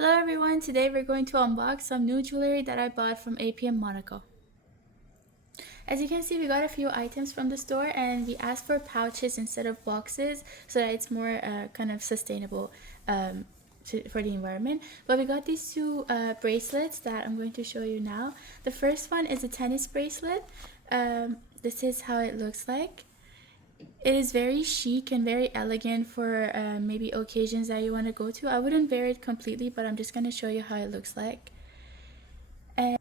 Hello everyone, today we're going to unbox some new jewelry that I bought from APM Monaco. As you can see, we got a few items from the store and we asked for pouches instead of boxes so that it's more kind of sustainable for the environment. But we got these two bracelets that I'm going to show you now. The first one is a tennis bracelet. This is how it looks like. It is very chic and very elegant for maybe occasions that you want to go to. I wouldn't wear it completely, but I'm just going to show you how it looks like. And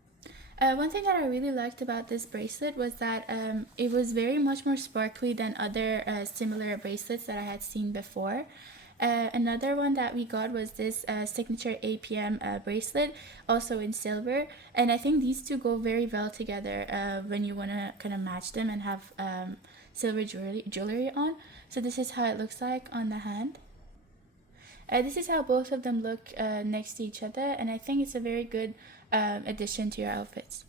one thing that I really liked about this bracelet was that it was very much more sparkly than other similar bracelets that I had seen before. Another one that we got was this signature APM bracelet, also in silver, and I think these two go very well together when you want to kind of match them and have silver jewelry on. So this is how it looks like on the hand. This is how both of them look next to each other, and I think it's a very good addition to your outfits.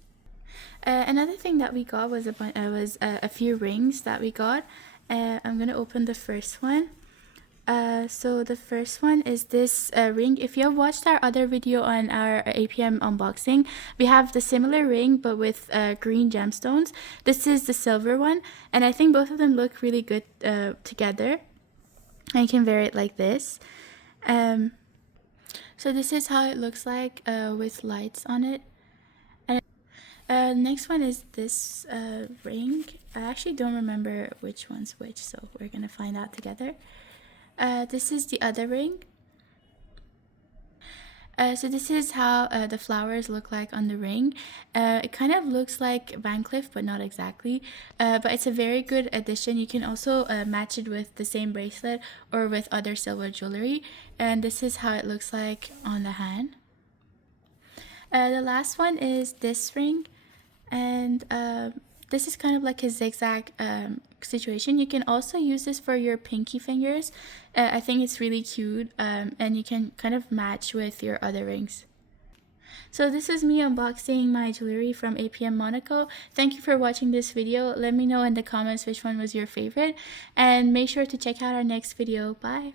Another thing that we got was a few rings that we got. I'm gonna open the first one. So the first one is this ring. If you have watched our other video on our APM unboxing, we have the similar ring but with green gemstones. This is the silver one, and I think both of them look really good together. And you can wear it like this. So this is how it looks like with lights on it. And next one is this ring. I actually don't remember which one's which, so we're gonna find out together. This is the other ring. So this is how the flowers look like on the ring. It kind of looks like Van Cleef, but not exactly. But it's a very good addition. You can also match it with the same bracelet or with other silver jewelry. And this is how it looks like on the hand. The last one is this ring. And this is kind of like a zigzag situation. You can also use this for your pinky fingers. I think it's really cute, and you can kind of match with your other rings. So this is me unboxing my jewelry from APM Monaco. Thank you for watching this video. Let me know in the comments which one was your favorite, and make sure to check out our next video. Bye!